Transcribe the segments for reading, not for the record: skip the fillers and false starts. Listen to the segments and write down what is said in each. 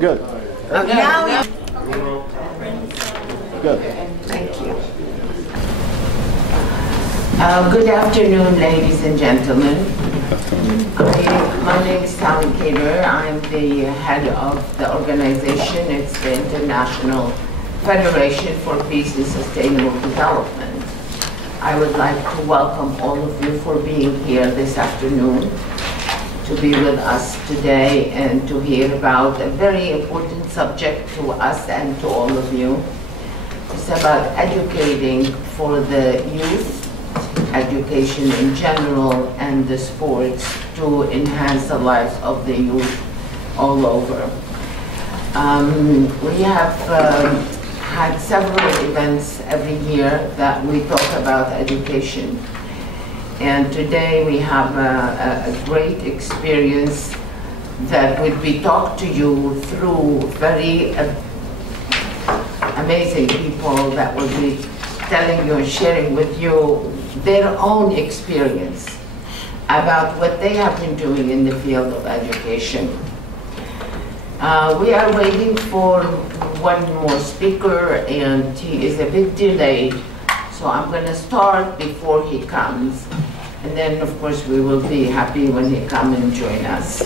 Good. Now Good. thank you. Good afternoon, ladies and gentlemen. My name is Kader. I'm the head of the organization. It's the International Federation for Peace and Sustainable Development. I would like to welcome all of you for being here this afternoon, to be with us today and to hear about a very important subject to us and to all of you. It's about educating for the youth, education in general, and the sports to enhance the lives of the youth all over. We have had several events every year that we talk about education. And today we have a great experience that would be talked to you through very amazing people that will be telling you and sharing with you their own experience about what they have been doing in the field of education. We are waiting for one more speaker, and he is a bit delayed, so I'm going to start before he comes. And then, of course, we will be happy when he comes and join us.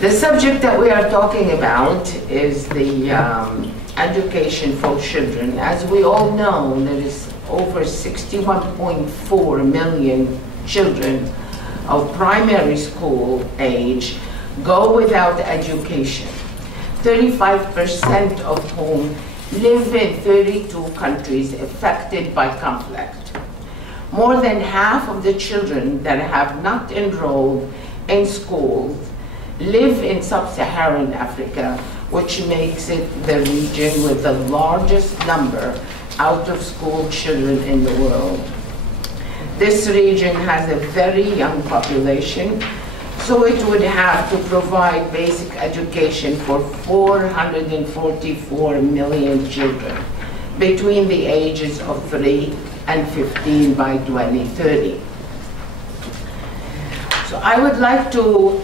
The subject that we are talking about is the education for children. As we all know, there is over 61.4 million children of primary school age go without education, 35% of whom live in 32 countries affected by conflict. More than half of the children that have not enrolled in schools live in sub-Saharan Africa, which makes it the region with the largest number out-of-school children in the world. This region has a very young population, so it would have to provide basic education for 444 million children between the ages of 3 and 15 by 2030. So I would like to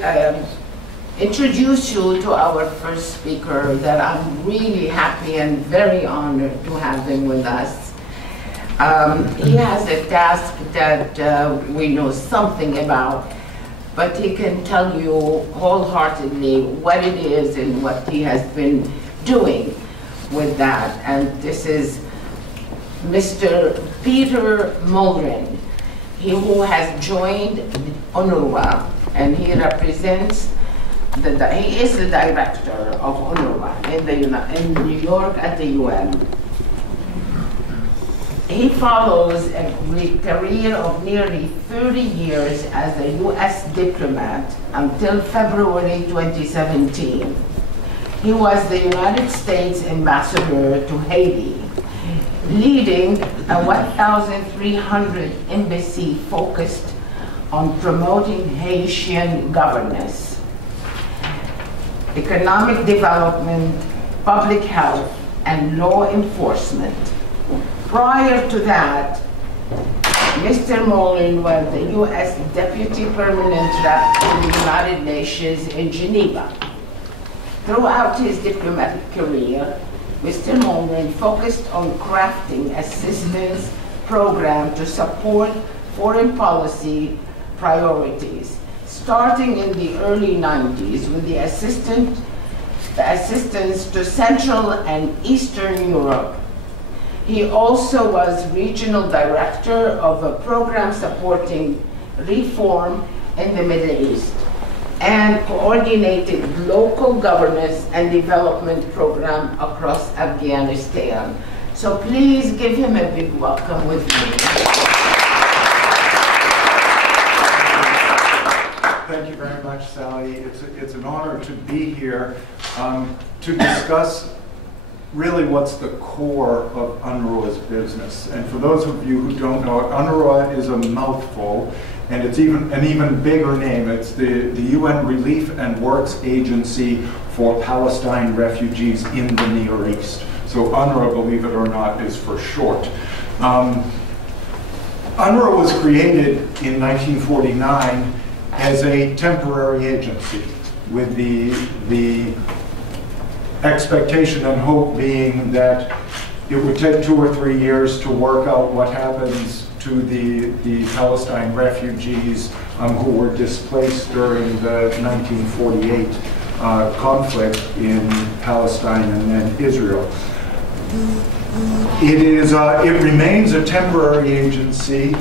introduce you to our first speaker that I'm really happy and very honored to have him with us. He has a task that we know something about, but he can tell you wholeheartedly what it is and what he has been doing with that. And this is Mr. Peter Mulrin, who has joined UNRWA, and he represents he is the director of UNRWA in New York at the UN. He follows a career of nearly 30 years as a US diplomat until February 2017. He was the United States ambassador to Haiti, leading a 1,300 embassy focused on promoting Haitian governance, economic development, public health, and law enforcement. Prior to that, Mr. Mulrin was the U.S. Deputy Permanent Rep to the United Nations in Geneva. Throughout his diplomatic career, Mr. Mulrin focused on crafting assistance programs to support foreign policy priorities, starting in the early 90s with the assistance to Central and Eastern Europe. He also was regional director of a program supporting reform in the Middle East and coordinated local governance and development program across Afghanistan. So please give him a big welcome with me. Thank you very much, Sally. It's an honor to be here to discuss really what's the core of UNRWA's business. And for those of you who don't know, UNRWA is a mouthful, and it's an even bigger name. It's the UN Relief and Works Agency for Palestine refugees in the Near East. So UNRWA, believe it or not, is for short. UNRWA was created in 1949 as a temporary agency. with the expectation and hope being that it would take 2 or 3 years to work out what happens to the Palestine refugees who were displaced during the 1948 conflict in Palestine and then Israel. It remains a temporary agency,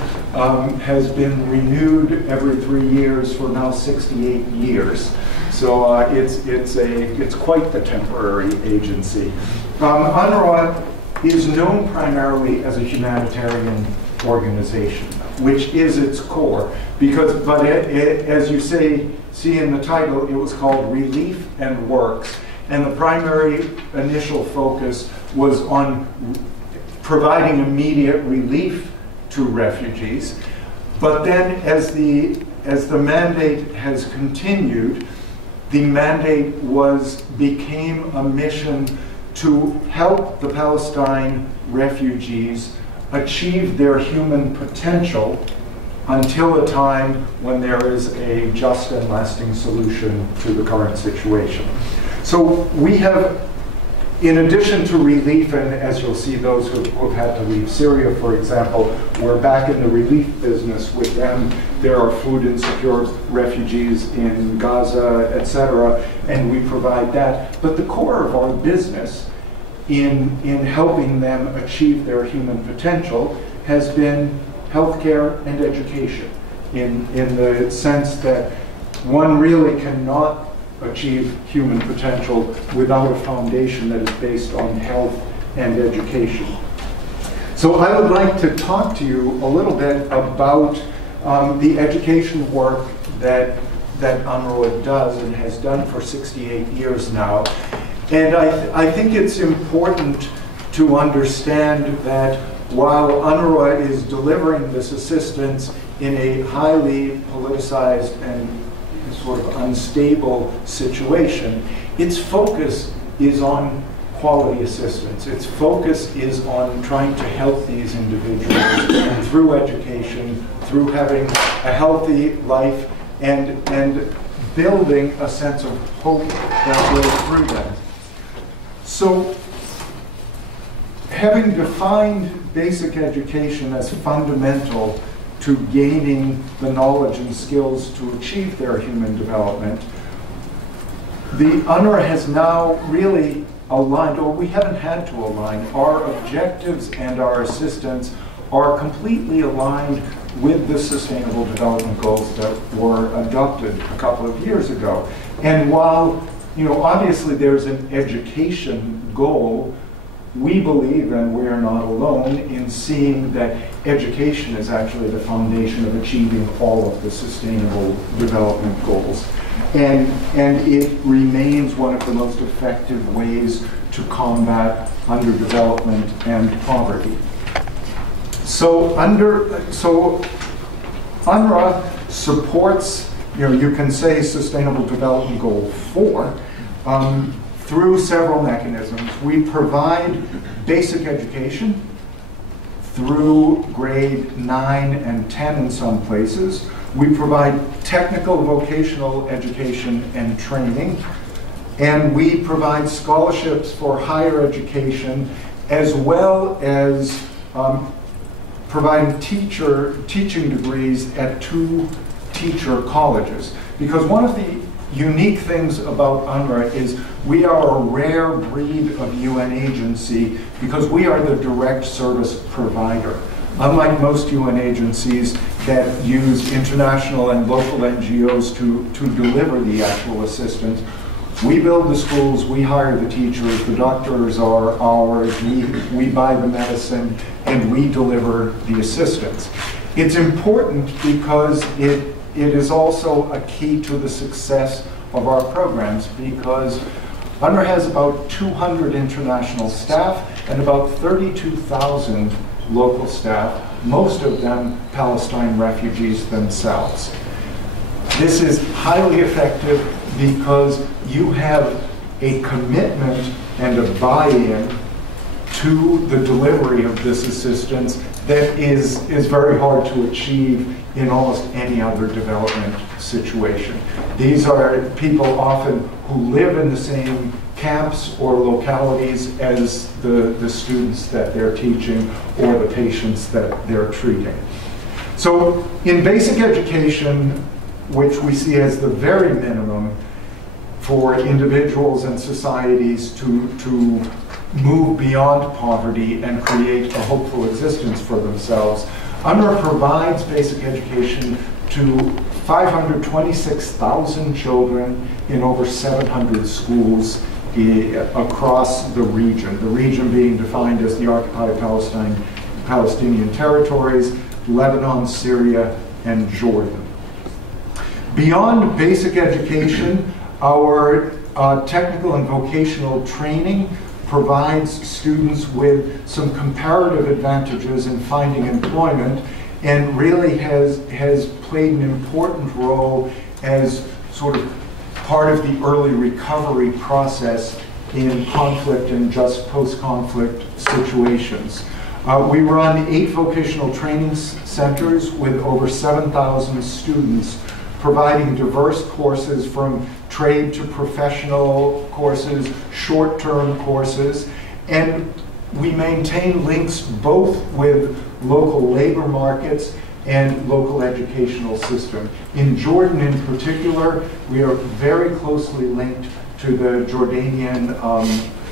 has been renewed every 3 years for now 68 years. So it's quite the temporary agency. UNRWA is known primarily as a humanitarian organization, which is its core. But as you see in the title, it was called Relief and Works. And the primary initial focus was on providing immediate relief to refugees. But then as the mandate has continued, the mandate became a mission to help the Palestine refugees achieve their human potential until a time when there is a just and lasting solution to the current situation. So we have, in addition to relief, and as you'll see, those who've had to leave Syria, for example, we're back in the relief business with them. There are food insecure refugees in Gaza, etc., and we provide that. But the core of our business in helping them achieve their human potential has been healthcare and education, in the sense that one really cannot achieve human potential without a foundation that is based on health and education. So I would like to talk to you a little bit about the education work that UNRWA does and has done for 68 years now. And I think it's important to understand that while UNRWA is delivering this assistance in a highly politicized and sort of unstable situation, its focus is on quality assistance. Its focus is on trying to help these individuals through education, through having a healthy life, and building a sense of hope that will through them. So, having defined basic education as fundamental to gaining the knowledge and skills to achieve their human development, the UNRWA has now really aligned, or we haven't had to align, our objectives and our assistance are completely aligned with the Sustainable Development Goals that were adopted a couple of years ago. And while, obviously there's an education goal, we believe, and we're not alone, in seeing that education is actually the foundation of achieving all of the Sustainable Development Goals. And it remains one of the most effective ways to combat underdevelopment and poverty. So UNRWA supports, you can say Sustainable Development Goal 4, through several mechanisms. We provide basic education through grade 9 and 10 in some places. We provide technical vocational education and training. And we provide scholarships for higher education, as well as providing teaching degrees at 2 teacher colleges. Because one of the unique things about UNRWA is we are a rare breed of UN agency because we are the direct service provider. Unlike most UN agencies that use international and local NGOs to deliver the actual assistance, we build the schools, we hire the teachers, the doctors are ours, we buy the medicine, and we deliver the assistance. It's important because it is also a key to the success of our programs, because UNRWA has about 200 international staff and about 32,000 local staff, most of them Palestine refugees themselves. This is highly effective because you have a commitment and a buy-in to the delivery of this assistance that is very hard to achieve in almost any other development situation. These are people often who live in the same camps or localities as the students that they're teaching or the patients that they're treating. So in basic education, which we see as the very minimum for individuals and societies to move beyond poverty and create a hopeful existence for themselves, UNRWA provides basic education to 526,000 children in over 700 schools across the region being defined as the occupied Palestinian territories, Lebanon, Syria, and Jordan. Beyond basic education, our technical and vocational training provides students with some comparative advantages in finding employment, and really has played an important role as sort of part of the early recovery process in conflict and just post-conflict situations. We run 8 vocational training centers with over 7,000 students, providing diverse courses from trade to professional courses, short-term courses, and we maintain links both with local labor markets and local educational system. In Jordan in particular, we are very closely linked to the Jordanian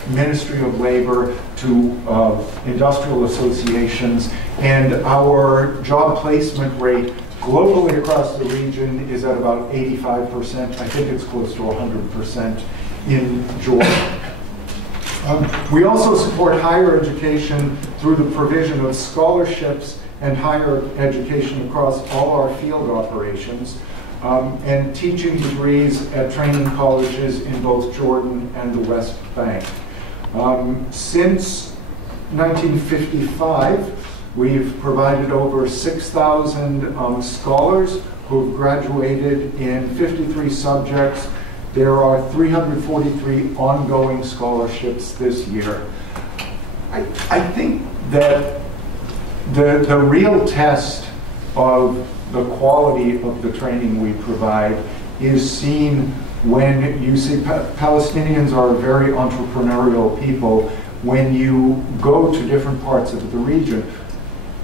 Ministry of Labor, to industrial associations, and our job placement rate globally across the region is at about 85%. I think it's close to 100% in Jordan. We also support higher education through the provision of scholarships and higher education across all our field operations, and teaching degrees at training colleges in both Jordan and the West Bank. Since 1955, we've provided over 6,000 scholars who have graduated in 53 subjects. There are 343 ongoing scholarships this year. I think that the real test of the quality of the training we provide is seen when you see Palestinians are a very entrepreneurial people. When you go to different parts of the region,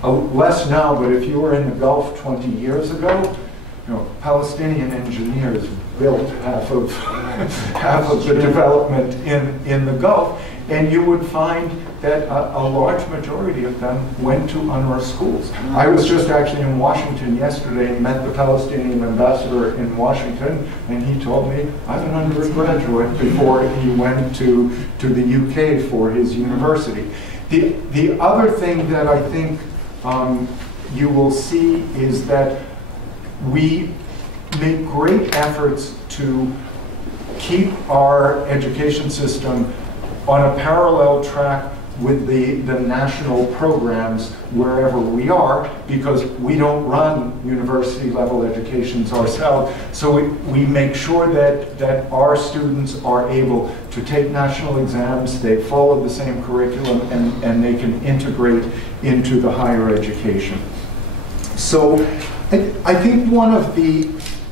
less now, but if you were in the Gulf 20 years ago, Palestinian engineers built half of the development in the Gulf, and you would find that a large majority of them went to UNRWA schools. I was just actually in Washington yesterday and met the Palestinian ambassador in Washington, and he told me I'm an undergraduate before he went to the UK for his university. The other thing that I think you will see is that we make great efforts to keep our education system on a parallel track with the national programs wherever we are, because we don't run university level educations ourselves. So we make sure that our students are able to take national exams, they follow the same curriculum, and they can integrate into the higher education. So I think one of the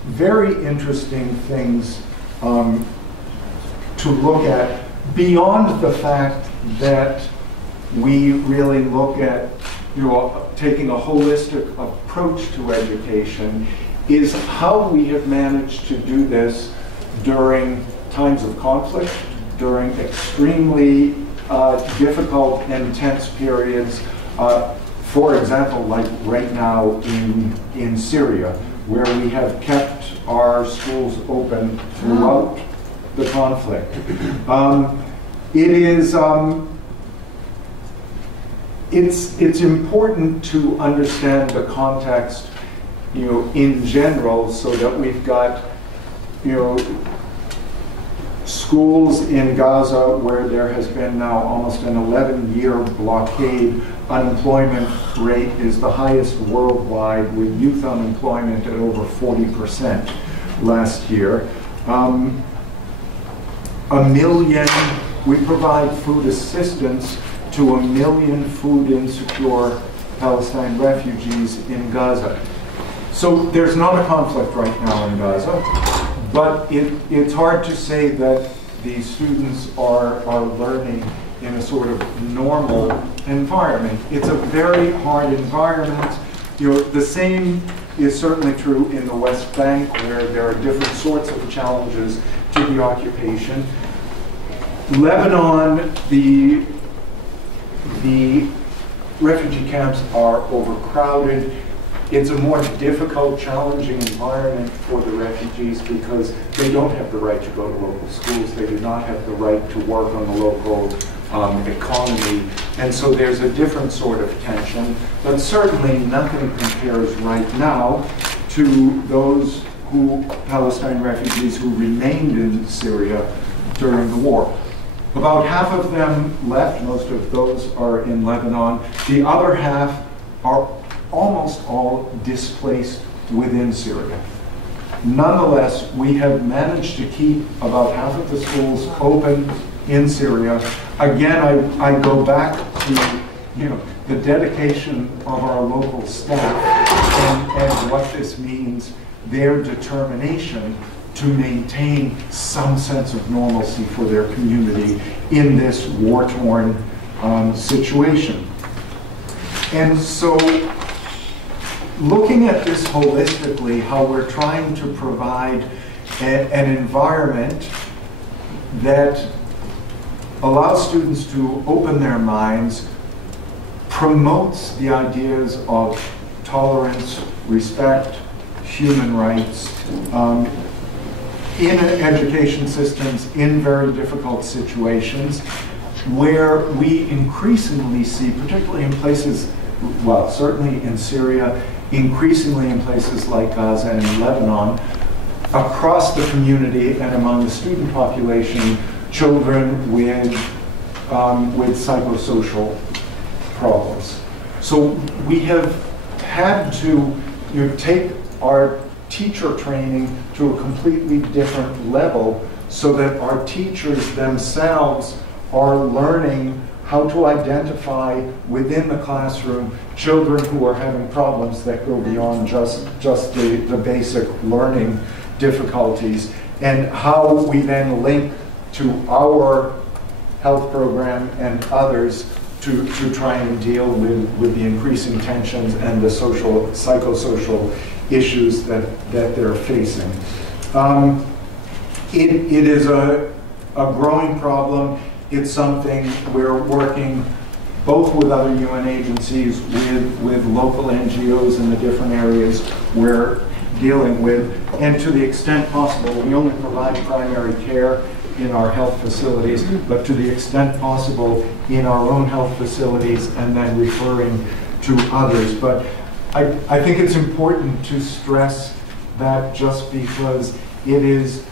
very interesting things to look at, beyond the fact that we really look at taking a holistic approach to education, is how we have managed to do this during times of conflict, during extremely difficult and tense periods. For example, like right now in Syria, where we have kept our schools open throughout the conflict. It's important to understand the context, in general, so that we've got, schools in Gaza where there has been now almost an 11-year blockade. Unemployment rate is the highest worldwide, with youth unemployment at over 40% last year. We provide food assistance to 1 million food insecure Palestine refugees in Gaza. So there's not a conflict right now in Gaza, but it's hard to say that the students are learning in a sort of normal environment. It's a very hard environment. You know, the same is certainly true in the West Bank, where there are different sorts of challenges to the occupation. Lebanon, the refugee camps are overcrowded. It's a more difficult, challenging environment for the refugees because they don't have the right to go to local schools. They do not have the right to work on the local economy. And so there's a different sort of tension. But certainly nothing compares right now to those Palestine refugees who remained in Syria during the war. About half of them left. Most of those are in Lebanon. The other half are almost all displaced within Syria. Nonetheless, we have managed to keep about half of the schools open in Syria. Again, I go back to, you know, the dedication of our local staff and what this means, their determination to maintain some sense of normalcy for their community in this war-torn situation. And so, looking at this holistically, how we're trying to provide an environment that allows students to open their minds, promotes the ideas of tolerance, respect, human rights, in education systems in very difficult situations, where we increasingly see, particularly in places, well, certainly in Syria, increasingly in places like Gaza and Lebanon, across the community and among the student population, children with psychosocial problems. So we have had to take our teacher training to a completely different level so that our teachers themselves are learning how to identify within the classroom children who are having problems that go beyond just the basic learning difficulties, and how we then link to our health program and others to try and deal with the increasing tensions and the psychosocial issues that they're facing. It is a growing problem. It's something we're working both with other UN agencies, with local NGOs in the different areas we're dealing with, and to the extent possible, we only provide primary care in our health facilities, but to the extent possible in our own health facilities and then referring to others. But I think it's important to stress that just because it is,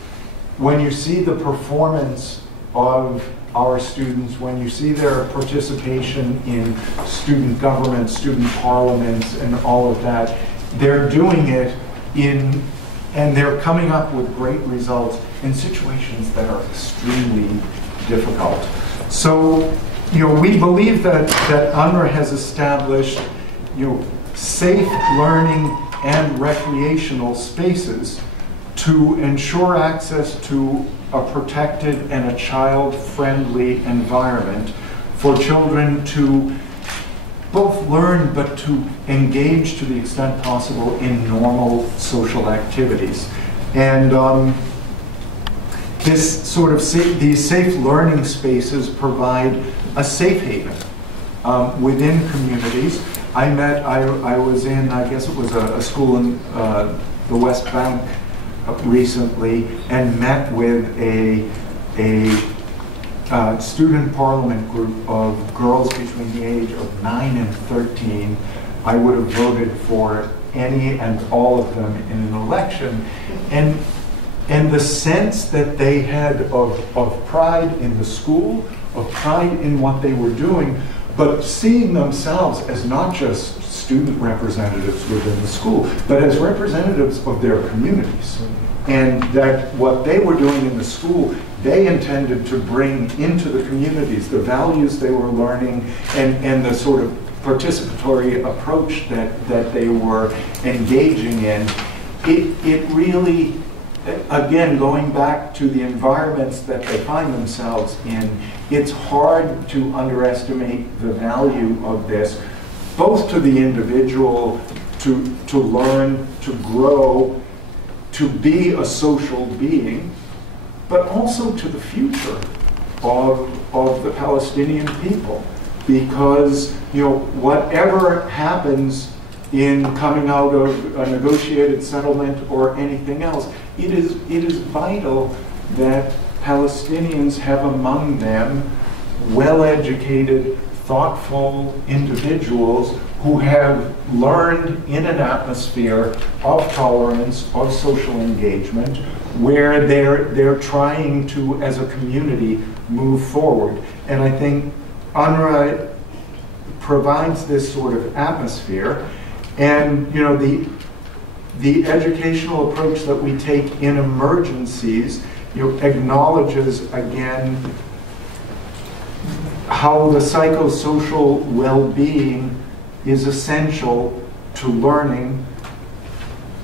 when you see the performance of our students, when you see their participation in student government, student parliaments, and all of that, they're doing it and they're coming up with great results in situations that are extremely difficult. So, we believe that UNRWA has established, safe learning and recreational spaces to ensure access to a protected and a child-friendly environment for children to both learn but to engage to the extent possible in normal social activities. And these safe learning spaces provide a safe haven within communities. I was in, I guess it was a school in the West Bank recently, and met with a student parliament group of girls between the age of 9 and 13. I would have voted for any and all of them in an election. And the sense that they had of pride in the school, of pride in what they were doing, but seeing themselves as not just student representatives within the school, but as representatives of their communities. And that what they were doing in the school, they intended to bring into the communities, the values they were learning, and the sort of participatory approach that they were engaging in, it really, again, going back to the environments that they find themselves in, it's hard to underestimate the value of this, both to the individual, to learn, to grow, to be a social being, but also to the future of the Palestinian people. Because, you know, whatever happens in coming out of a negotiated settlement or anything else, it is vital that Palestinians have among them well-educated, thoughtful individuals who have learned in an atmosphere of tolerance, of social engagement, where they're trying to, as a community, move forward. And I think UNRWA provides this sort of atmosphere, and you know, the educational approach that we take in emergencies, you know, acknowledges again how the psychosocial well-being is essential to learning,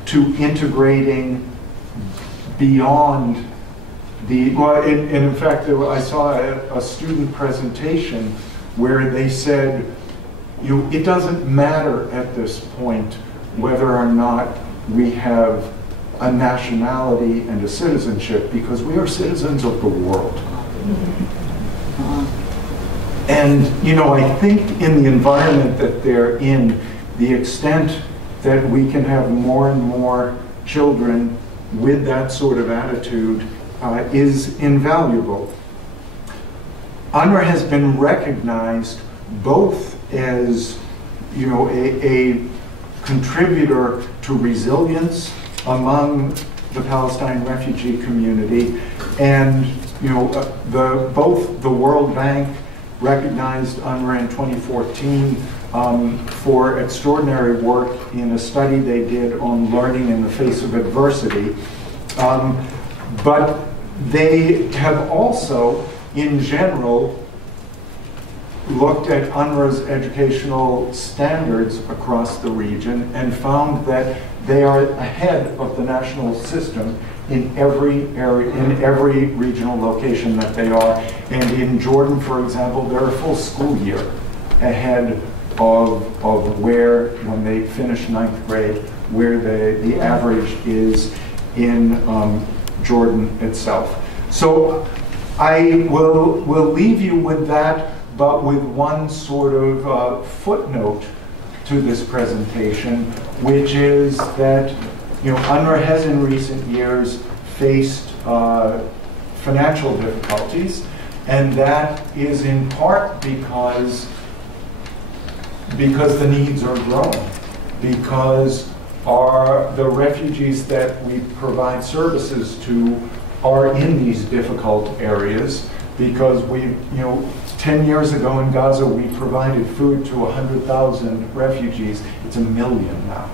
to integrating beyond the, well, and in fact, I saw a student presentation where they said, you know, it doesn't matter at this point whether or not we have a nationality and a citizenship, because we are citizens of the world. And, you know, I think in the environment that they're in, the extent that we can have more and more children with that sort of attitude is invaluable. UNRWA has been recognized both as, you know, a contributor to resilience among the Palestine refugee community, and, you know, both the World Bank recognized UNRWA in 2014 for extraordinary work in a study they did on learning in the face of adversity. But they have also, in general, looked at UNRWA's educational standards across the region and found that they are ahead of the national system in every area, in every regional location that they are. And in Jordan, for example, they're a full school year ahead of where, when they finish 9th grade, where the average is in Jordan itself. So I will leave you with that, but with one sort of footnote to this presentation, which is that, you know, UNRWA has in recent years faced financial difficulties, and that is in part because the needs are growing, because the refugees that we provide services to are in these difficult areas, because we, you know, 10 years ago in Gaza we provided food to 100,000 refugees. It's 1 million now.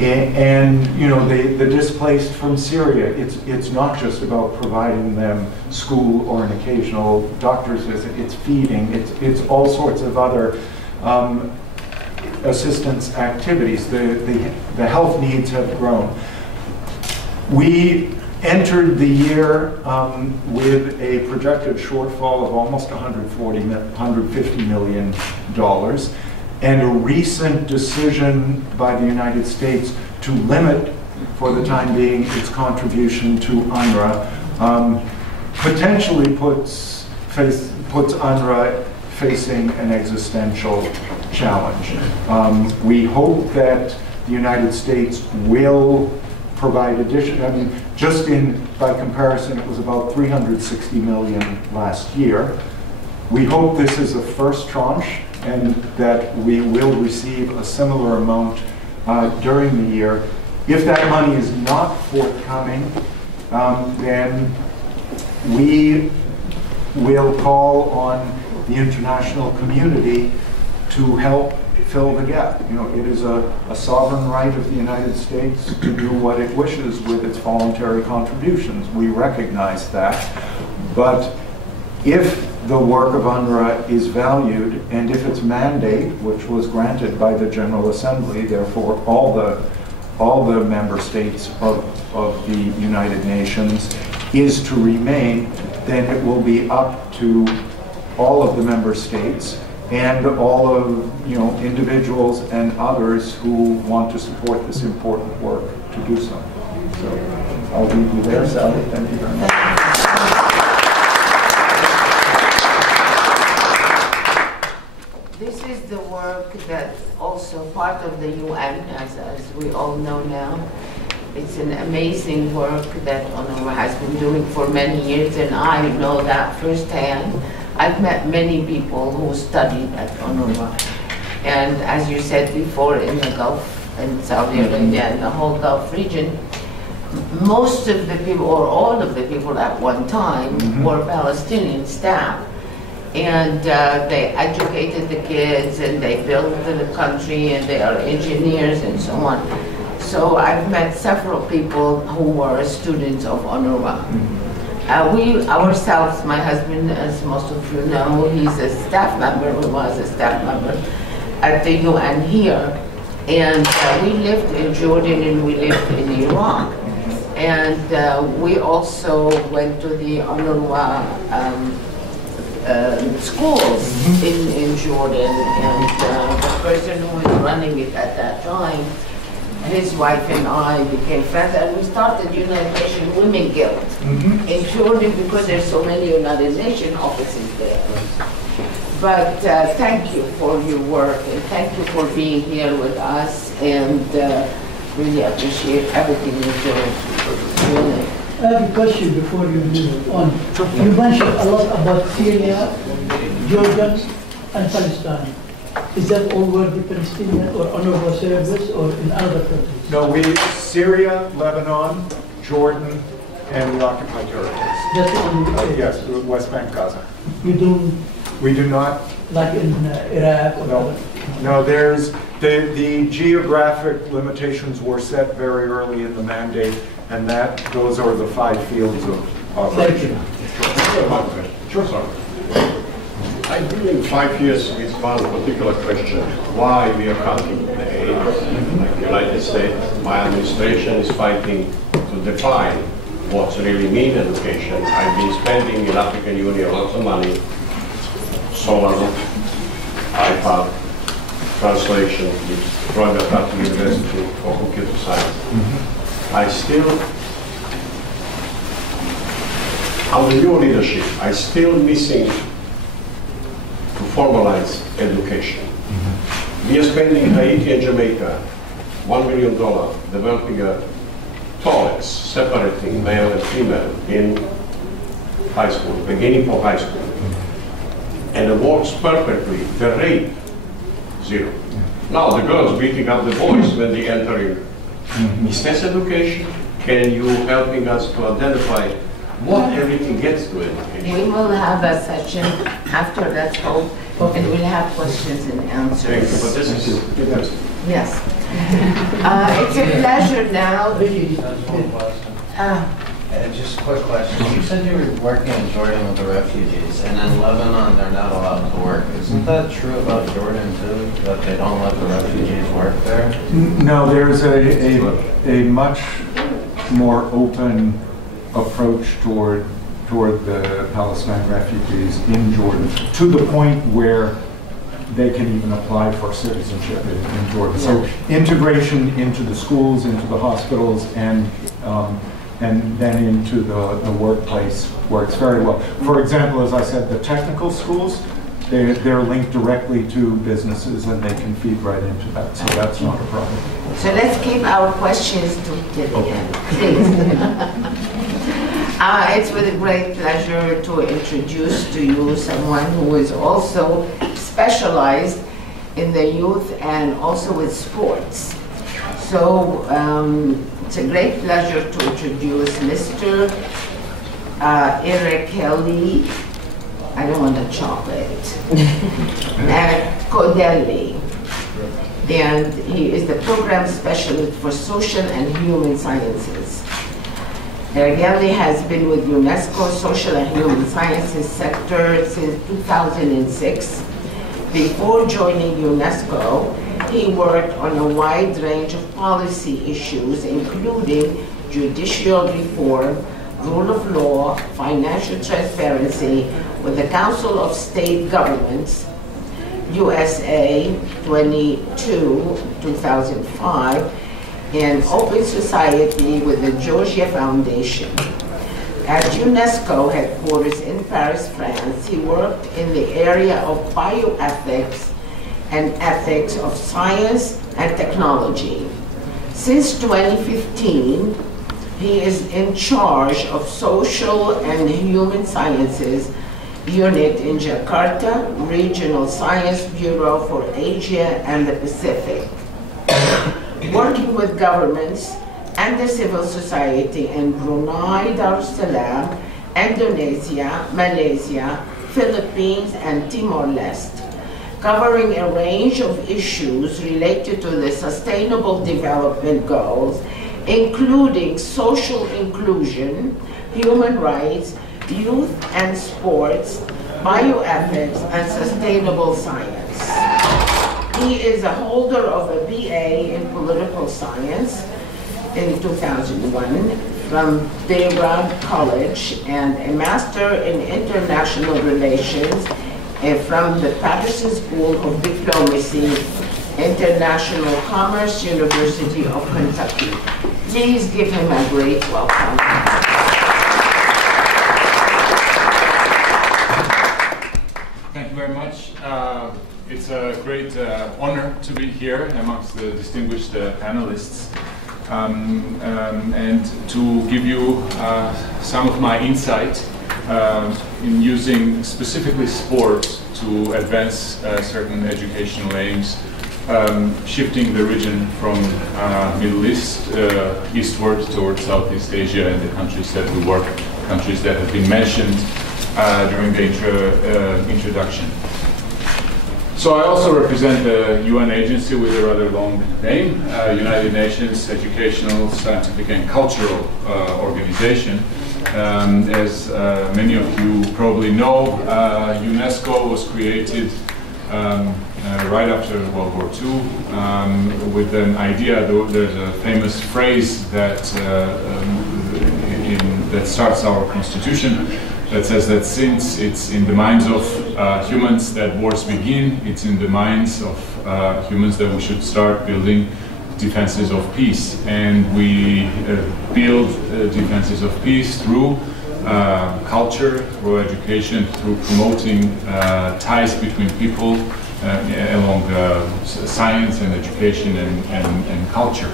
And you know, the displaced from Syria, it's not just about providing them school or an occasional doctor's visit, it's feeding, it's all sorts of other assistance activities. The health needs have grown. We entered the year with a projected shortfall of almost $150 million. And a recent decision by the United States to limit, for the time being, its contribution to UNRWA potentially puts UNRWA facing an existential challenge. We hope that the United States will provide additional, I mean, just by comparison, it was about $360 million last year. We hope this is a first tranche, and that we will receive a similar amount during the year. If that money is not forthcoming, then we will call on the international community to help fill the gap. You know, it is a sovereign right of the United States to do what it wishes with its voluntary contributions. We recognize that. But if the work of UNRWA is valued, and if its mandate, which was granted by the General Assembly, therefore all the member states of the United Nations, is to remain, then it will be up to all of the member states and all of individuals and others who want to support this important work to do so. So I'll leave you there, Sally. Thank you very much. This is the work that's also part of the UN, as we all know now. It's an amazing work that UNRWA has been doing for many years, and I know that firsthand. I've met many people who studied at UNRWA. And as you said before, in the Gulf, in Saudi Arabia, and the whole Gulf region, most of the people, or all of the people at one time, were Palestinian staff. And they educated the kids, and they built the country, and they are engineers and so on. So I've met several people who were students of UNRWA. We ourselves, my husband, as most of you know, he's a staff member, he was a staff member at the UN here. And we lived in Jordan and we lived in Iraq. And we also went to the UNRWA schools in Jordan. And the person who was running it at that time, his wife and I became friends, and we started United Nations Women Guild in Jordan because there's so many United Nations offices there. But thank you for your work, and thank you for being here with us, and really appreciate everything you're doing. Really. I have a question before you move on. You mentioned a lot about Syria, Jordan, and Palestine. Is that all where the Palestinian or UNRWA service, or in other countries? No, Syria, Lebanon, Jordan, and the occupied territories. That's only Yes, West Bank, Gaza. You don't, We do not. like in Iraq or No, no. There's the geographic limitations were set very early in the mandate, and those are the 5 fields of operation. Sure, sir. I've been in 5 years with one particular question: why we are cutting the aid? Like the United States, my administration is fighting to define what's really mean education. I've been spending in African Union lots of money, solar, iPad, translation, with Royal Catholic University for computer science. I still, under your leadership, I still missing to formalize education. We are spending in Haiti and Jamaica $1 million developing a toilets separating male and female in high school, beginning for high school. And it works perfectly. The rate, 0. Now the girls beating up the boys when they enter in. Is this education? Can you helping us to identify what everything gets to education? We will have a session after that, hope, and we'll have questions and answers. Thank you, but this is Yes. It's a pleasure now. Just a quick question. You said you were working in Jordan with the refugees, and in Lebanon they're not allowed to work. Isn't that true about Jordan too, that they don't let the refugees work there? No, there's a much more open approach toward the Palestine refugees in Jordan, to the point where they can even apply for citizenship in Jordan. So integration into the schools, into the hospitals, and then into the workplace works very well. For example, as I said, the technical schools, they're linked directly to businesses, and they can feed right into that, so that's not a problem. So let's keep our questions to the end, please. It's with a great pleasure to introduce to you someone who is also specialized in the youth and also with sports. So it's a great pleasure to introduce Mr. Eric Kelly. I don't want a chocolate. Codelli. And he is the program specialist for social and human sciences. Gambia has been with UNESCO Social and Human Sciences sector since 2006. Before joining UNESCO, he worked on a wide range of policy issues, including judicial reform, rule of law, financial transparency with the Council of State Governments, USA 22, 2005, and Open Society with the Georgia Foundation. At UNESCO headquarters in Paris, France, he worked in the area of bioethics and ethics of science and technology. Since 2015, he is in charge of Social and Human Sciences Unit in Jakarta, Regional Science Bureau for Asia and the Pacific, working with governments and the civil society in Brunei Darussalam, Indonesia, Malaysia, Philippines, and Timor-Leste, covering a range of issues related to the Sustainable Development Goals, including social inclusion, human rights, youth and sports, bioethics, and sustainable science. He is a holder of a BA in political science in 2001 from Beirut College and a master in international relations from the Patterson School of Diplomacy, International Commerce, University of Kentucky. Please give him a great welcome. Thank you very much. It's a great honor to be here amongst the distinguished panelists and to give you some of my insight in using specifically sports to advance certain educational aims, shifting the region from Middle East eastward towards Southeast Asia and the countries that we work, countries that have been mentioned during the introduction. So I also represent a UN agency with a rather long name, United Nations Educational, Scientific and Cultural Organization. As many of you probably know, UNESCO was created right after World War II with an idea. There's a famous phrase that that starts our constitution that says that since it's in the minds of humans that wars begin, it's in the minds of humans that we should start building defenses of peace. And we build defenses of peace through culture, through education, through promoting ties between people along science and education and culture.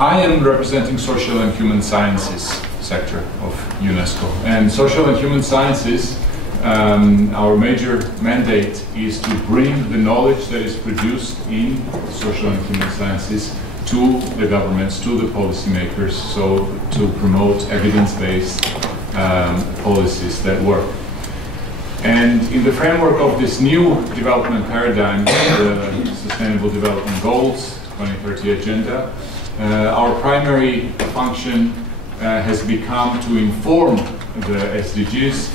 I am representing social and human sciences sector of UNESCO. And social and human sciences, our major mandate is to bring the knowledge that is produced in social and human sciences to the governments, to the policymakers, so to promote evidence-based policies that work. And in the framework of this new development paradigm, the Sustainable Development Goals, 2030 Agenda, our primary function has become to inform the SDGs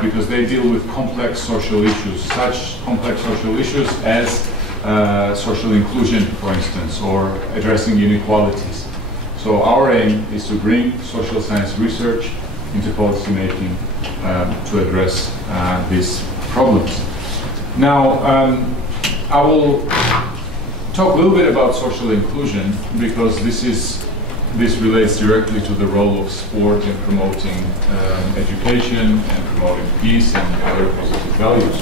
because they deal with complex social issues, such complex social issues as social inclusion, for instance, or addressing inequalities. So our aim is to bring social science research into policy making to address these problems. Now, I will talk a little bit about social inclusion because this relates directly to the role of sport in promoting education and promoting peace and other positive values.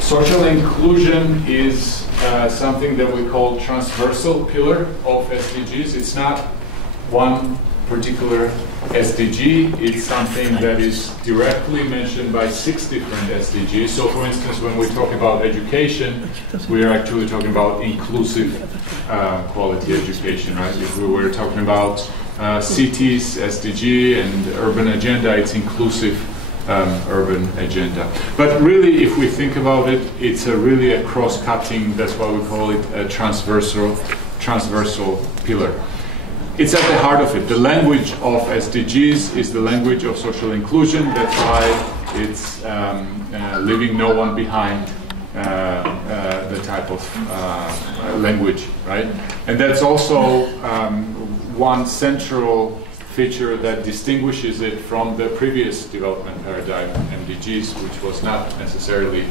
Social inclusion is something that we call transversal pillar of SDGs. It's not one particular SDG, it's something that is directly mentioned by 6 different SDGs. So for instance, when we talk about education, we are actually talking about inclusive quality education, right? If we were talking about cities, SDG, and urban agenda, it's inclusive urban agenda. But really, if we think about it, it's really a cross-cutting, that's why we call it a transversal pillar. it's at the heart of it. The language of SDGs is the language of social inclusion. That's why it's leaving no one behind, the type of language, right? And that's also one central feature that distinguishes it from the previous development paradigm, MDGs, which was not necessarily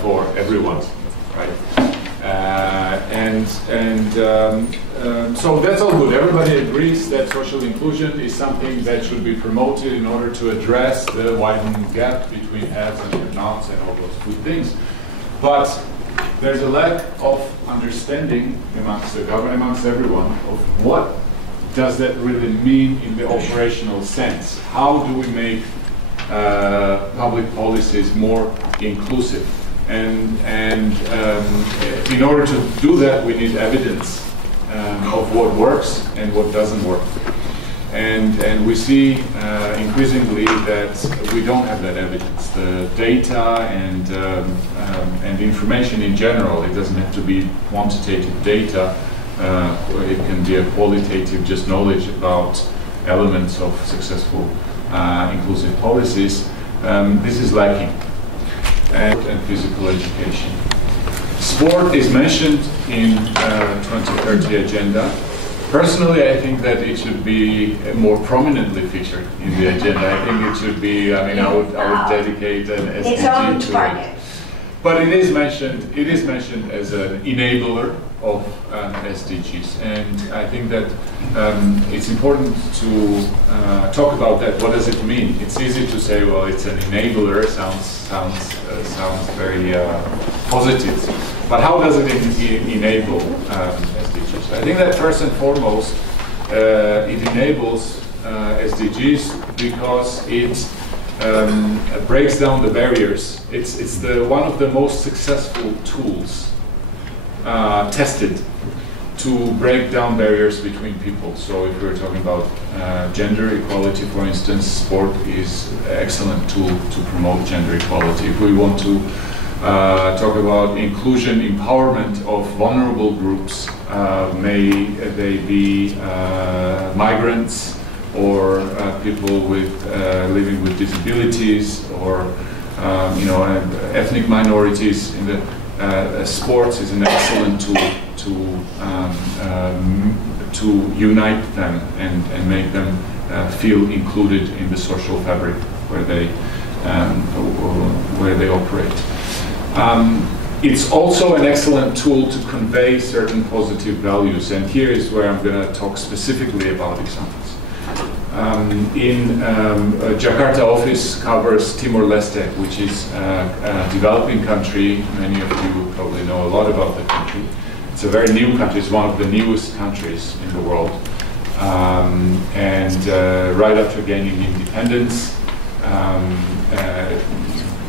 for everyone, right? So that's all good. Everybody agrees that social inclusion is something that should be promoted in order to address the widening gap between haves and have-nots and all those good things. But there's a lack of understanding amongst the government, amongst everyone, of what does that really mean in the operational sense. How do we make public policies more inclusive? And in order to do that, we need evidence of what works and what doesn't work. And we see increasingly that we don't have that evidence. The data and information in general, it doesn't have to be quantitative data, it can be a qualitative just knowledge about elements of successful inclusive policies. This is lacking. And physical education. Sport is mentioned in 2030 agenda. Personally, I think that it should be more prominently featured in the agenda. I think it should be, I mean, I would dedicate an SDG to it. But it is mentioned as an enabler of SDGs. And I think that it's important to talk about that. What does it mean? It's easy to say, well, it's an enabler. Sounds very positive. But how does it enable SDGs? I think that first and foremost, it enables SDGs because it breaks down the barriers. It's one of the most successful tools tested to break down barriers between people. So if we're talking about gender equality, for instance, sport is an excellent tool to promote gender equality. If we want to talk about inclusion, empowerment of vulnerable groups, may they be migrants or people with living with disabilities or ethnic minorities. In the sports is an excellent tool to unite them and make them feel included in the social fabric where they operate. It's also an excellent tool to convey certain positive values, and here is where I'm going to talk specifically about examples. Jakarta office covers Timor-Leste, which is a developing country. Many of you probably know a lot about the country. It's a very new country. It's one of the newest countries in the world. Right after gaining independence,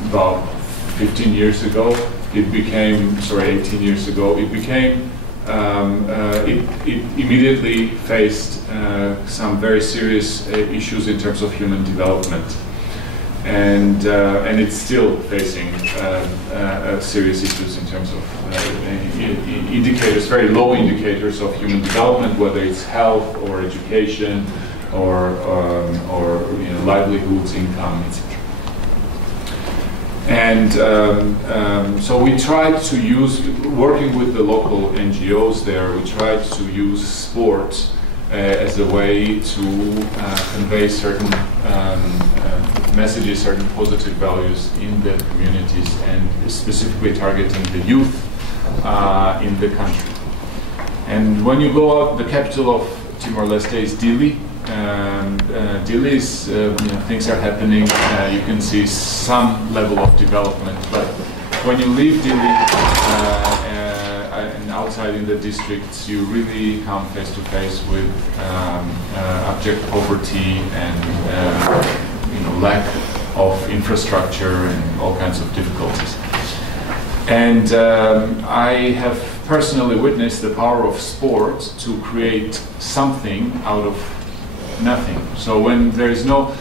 about 15 years ago, it became, 18 years ago, it became, it immediately faced some very serious issues in terms of human development. And it's still facing serious issues in terms of indicators, very low indicators of human development, whether it's health or education or livelihoods, income, etc. And so we tried to use, working with the local NGOs there, we tried to use sport as a way to convey certain messages, certain positive values in the communities, and specifically targeting the youth in the country. And when you go out, the capital of Timor-Leste is Dili. Dili is, things are happening. You can see some level of development, but when you leave Dili and outside in the districts, you really come face to face with abject poverty and lack of infrastructure and all kinds of difficulties. And I have personally witnessed the power of sport to create something out of nothing. So when there is no,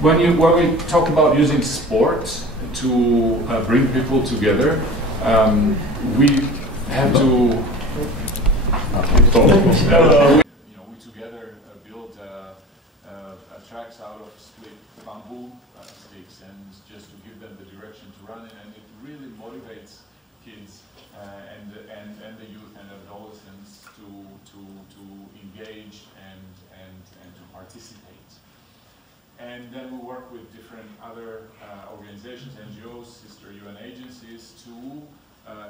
when we talk about using sport to bring people together, we have to tracks out of split bamboo sticks, and just to give them the direction to run in, and it really motivates kids and the youth and adolescents to engage and to participate. And then we work with different other organizations, NGOs, sister UN agencies to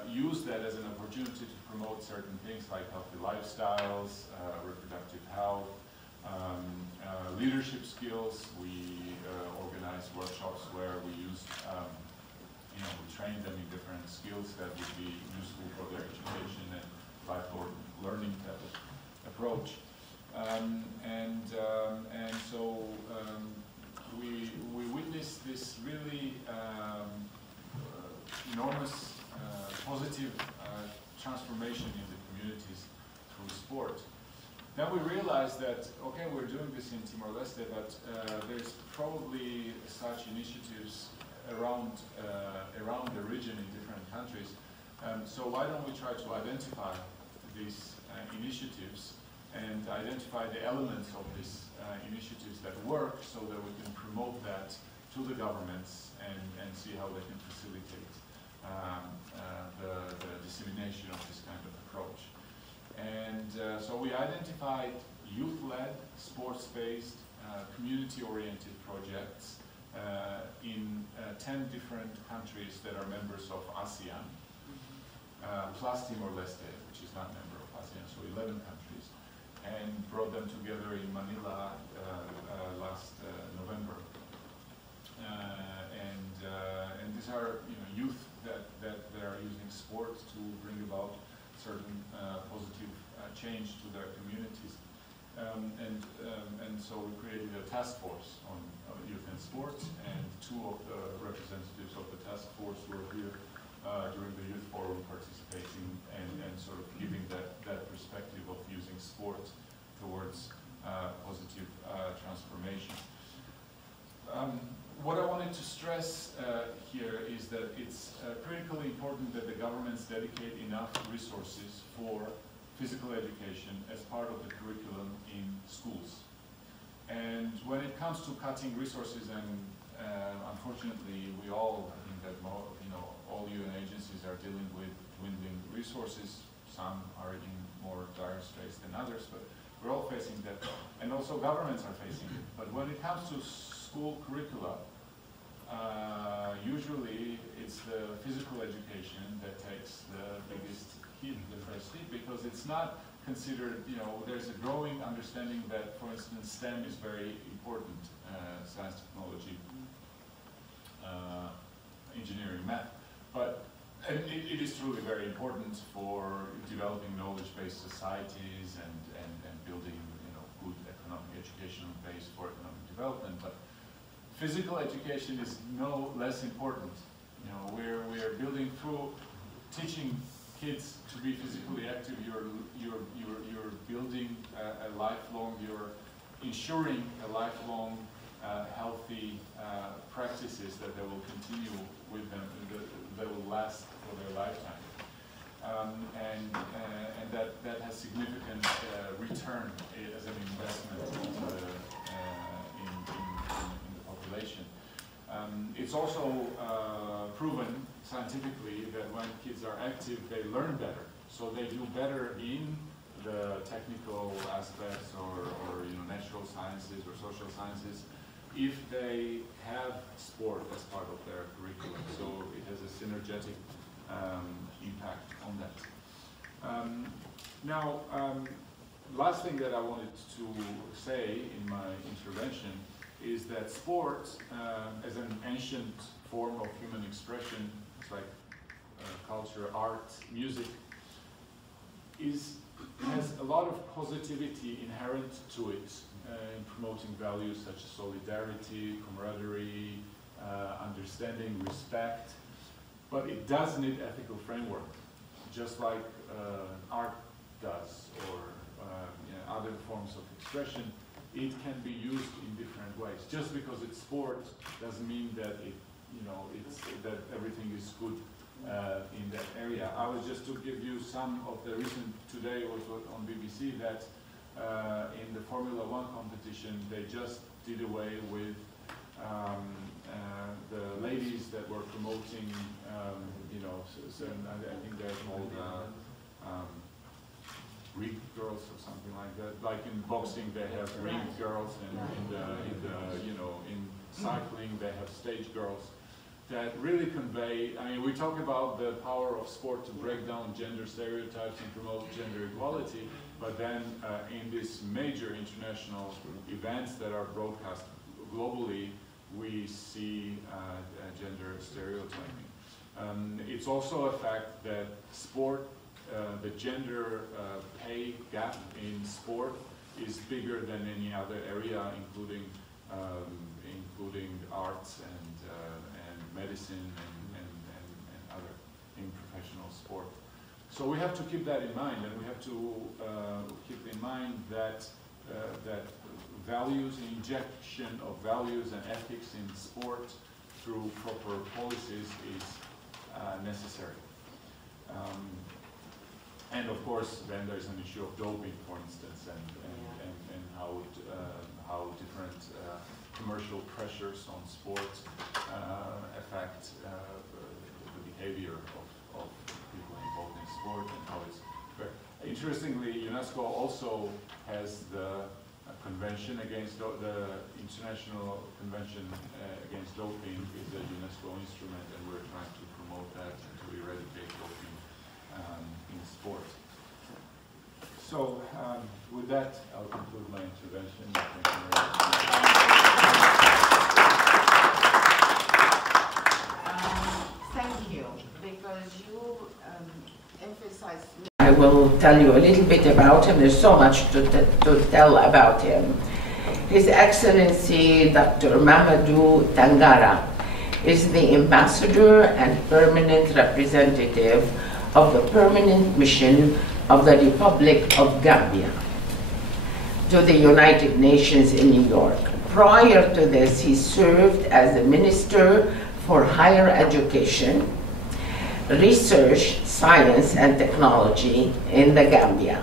use that as an opportunity to promote certain things like healthy lifestyles, reproductive health, leadership skills. We organize workshops where we use, we train them in different skills that would be useful for their education and lifelong learning type of approach. So we witnessed this really enormous positive transformation in the communities through sport. Now we realized that, okay, we're doing this in Timor-Leste, but there's probably such initiatives around the region in different countries. So why don't we try to identify these initiatives and identify the elements of these initiatives that work so that we can promote that to the governments and see how they can facilitate the dissemination of this kind of approach. And so we identified youth-led, sports-based, community-oriented projects in 10 different countries that are members of ASEAN, plus Timor-Leste, which is not a member of ASEAN, so 11 countries, and brought them together in Manila last November. And these are youth that are using sports to bring about certain positive change to their communities. And so we created a task force on youth and sports, and two of the representatives of the task force were here during the youth forum participating and sort of giving that perspective of using sport towards positive transformation. What I wanted to stress here is that it's critically important that the governments dedicate enough resources for physical education as part of the curriculum in schools. And when it comes to cutting resources, and unfortunately we all, I think that all UN agencies are dealing with dwindling resources. Some are in more dire straits than others, but we're all facing that, and also governments are facing it. But when it comes to school curricula, usually it's the physical education that takes the biggest hit, the first hit, because it's not considered, there's a growing understanding that, for instance, STEM is very important, science, technology, engineering, math, but it is truly very important for developing knowledge-based societies and building good economic educational base for economic development. But physical education is no less important. We're building through teaching kids to be physically active. You're building a lifelong. You're ensuring a lifelong healthy practices that they will continue with them, that will last for their lifetime, and that has significant return as an investment in the population. It's also proven scientifically that when kids are active, they learn better. So they do better in the technical aspects or natural sciences or social sciences if they have sport as part of their curriculum. So it has a synergetic impact on that. Now, last thing that I wanted to say in my intervention is that sport, as an ancient form of human expression, it's like culture, art, music, has a lot of positivity inherent to it in promoting values such as solidarity, camaraderie, understanding, respect, but it does need ethical framework, just like art does, or other forms of expression. It can be used in different ways. Just because it's sport doesn't mean that that everything is good in that area. I was just to give you some of the recent, today was on BBC that in the Formula One competition, they just did away with the ladies that were promoting, you know, I think they're called Greek girls or something like that. Like in boxing, they have ring girls, and you know, in cycling, they have stage girls. That really convey, I mean, we talk about the power of sport to break down gender stereotypes and promote gender equality, but then in these major international events that are broadcast globally, we see gender stereotyping. It's also a fact that sport, the gender pay gap in sport is bigger than any other area, including arts and medicine and other in professional sport. So we have to keep that in mind, and we have to keep in mind that that values, injection of values and ethics in sport through proper policies is necessary. And of course, then there's an issue of doping, for instance, and how different commercial pressures on sports affect the behavior of people involved in sport and how it's. Interestingly, UNESCO also has the convention against the International Convention against Doping is a UNESCO instrument, and we're trying to promote that and to eradicate doping in sport. So with that, I'll conclude my intervention. Thank you very much. Thank you, because you emphasized. I will tell you a little bit about him. There's so much to tell about him. His Excellency Dr. Mamadou Tangara is the ambassador and permanent representative of the permanent mission of the Republic of Gambia to the United Nations in New York. Prior to this, he served as the Minister for Higher Education, Research, Science and Technology in the Gambia.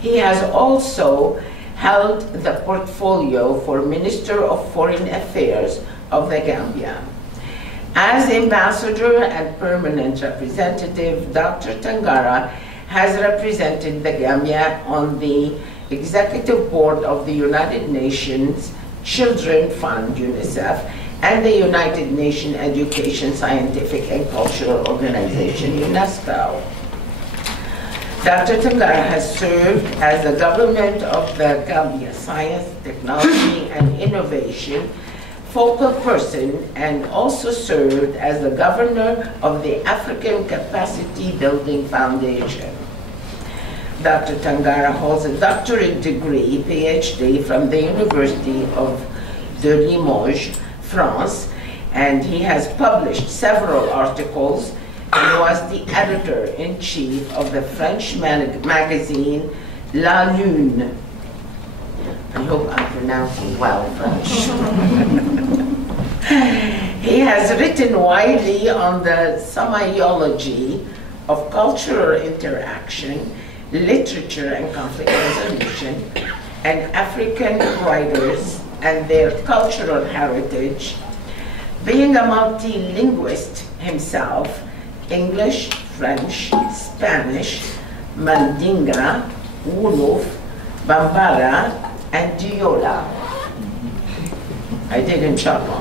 He has also held the portfolio for Minister of Foreign Affairs of the Gambia. As Ambassador and Permanent Representative, Dr. Tangara has represented the Gambia on the Executive Board of the United Nations Children Fund, UNICEF, and the United Nations Education, Scientific and Cultural Organization, UNESCO. Dr. Tangara has served as the government of the Gambia Science, Technology and Innovation focal person, and also served as the governor of the African Capacity Building Foundation. Dr. Tangara holds a doctorate degree, PhD, from the University of Limoges, France, and he has published several articles and was the editor-in-chief of the French magazine La Lune. I hope I'm pronouncing well French. He has written widely on the semiology of cultural interaction, literature and conflict resolution, and African writers and their cultural heritage. Being a multilinguist himself, English, French, Spanish, Mandinga, Wolof, Bambara, and Diola, I didn't chuckle,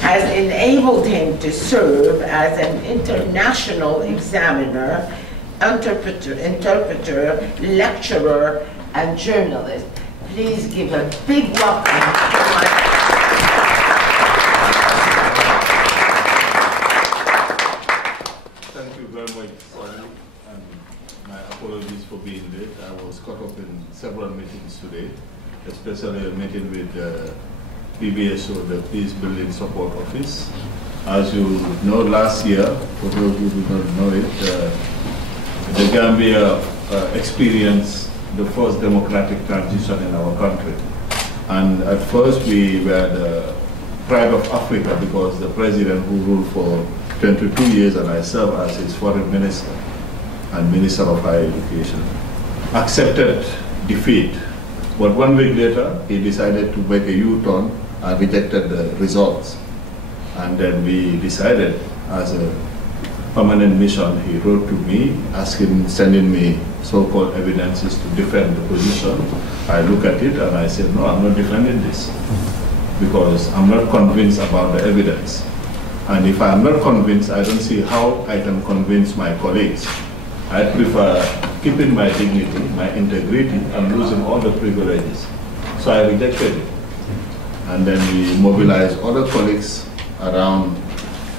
has enabled him to serve as an international examiner, interpreter, lecturer, and journalist. Please give a big welcome to my... Thank you very much, Sally, and my apologies for being late. I was caught up in several meetings today, especially a meeting with PBSO, the Peace Building Support Office. As you know, last year, for those who do not know it, the Gambia experienced the first democratic transition in our country. And at first we were the pride of Africa because the president who ruled for 22 years and I served as his foreign minister and minister of higher education accepted defeat But 1 week later, he decided to make a U-turn and rejected the results. And then we decided, as a permanent mission, he wrote to me, sending me so-called evidences to defend the position. I look at it and I said, no, I'm not defending this, because I'm not convinced about the evidence. And if I'm not convinced, I don't see how I can convince my colleagues. I prefer keeping my dignity, my integrity, and losing all the privileges. So I rejected it. And then we mobilized other colleagues around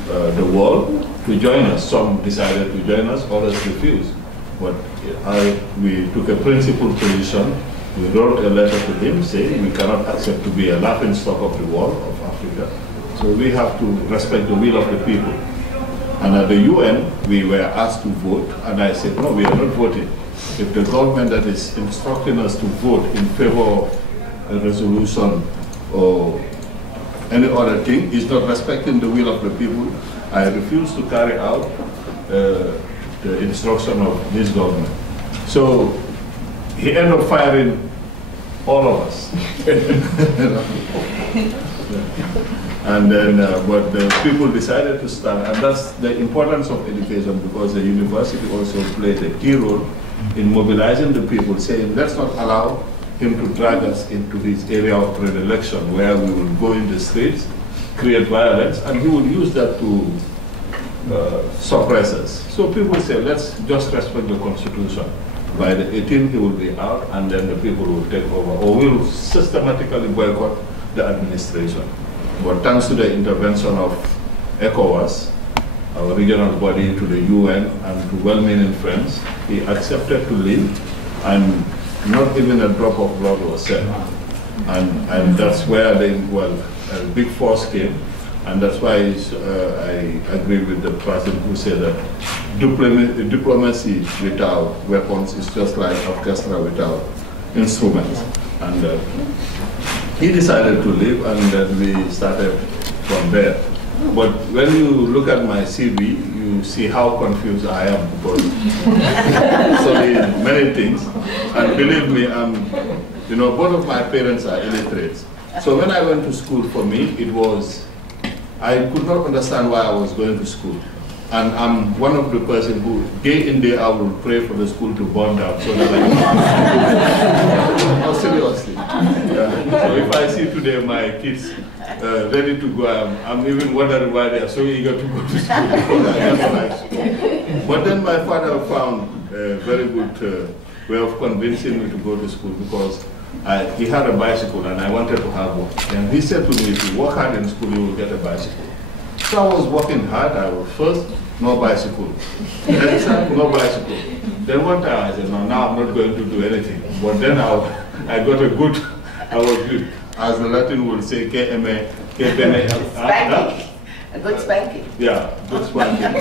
the world to join us. Some decided to join us, others refused. But we took a principled position. We wrote a letter to him saying we cannot accept to be a laughingstock of the world, of Africa. So we have to respect the will of the people. And at the UN, we were asked to vote, and I said, no, we are not voting. If the government that is instructing us to vote in favor of a resolution or any other thing is not respecting the will of the people, I refuse to carry out the instruction of this government. So he ended up firing all of us. And then, but the people decided to stand, and that's the importance of education, because the university also played a key role in mobilizing the people, saying, let's not allow him to drag us into his area of predilection, where we will go in the streets, create violence, and he will use that to suppress us. So people say, let's just respect the Constitution. By the 18th, he will be out, and then the people will take over, or we will systematically boycott the administration. But thanks to the intervention of ECOWAS, our regional body, to the UN, and to well-meaning friends, he accepted to leave, and not even a drop of blood was shed. And that's where a big force came, and that's why I agree with the person who said that diplomacy without weapons is just like orchestra without instruments. And he decided to leave, and then we started from there. But when you look at my CV, you see how confused I am, because I studied many things. And believe me, both of my parents are illiterates. So when I went to school, for me, I could not understand why I was going to school. And I'm one of the person who, day in, day out, will pray for the school to burn down, so that I can. No, seriously. Yeah. So if I see today my kids ready to go, I'm even wondering why they are so eager to go to school, because I never liked school. But then my father found a very good way of convincing me to go to school, because he had a bicycle and I wanted to have one. And he said to me, if you work hard in school, you will get a bicycle. So I was working hard. I was first, no bicycle. Then no bicycle. Then one time I said, no, now I'm not going to do anything. But then I got a good, I was good. As the Latin would say, spanking. A good spanking. Yeah, good spanking.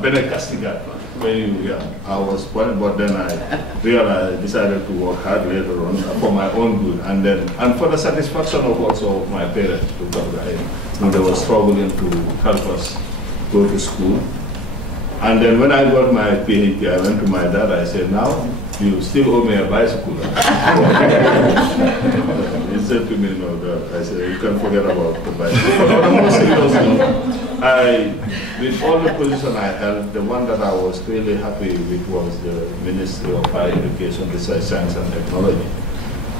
Bene castigato. I was spoiled, but then I realized I decided to work hard later on for my own good, and for the satisfaction of also my parents, because they were struggling to help us go to school. And then when I got my PhD, I went to my dad. I said, "Now you still owe me a bicycle." He said to me, "No, Dad." I said, "You can forget about the bicycle." But on a more serious note, with all the positions I held, the one that I was really happy with was the Ministry of Higher Education, Research, Science and Technology.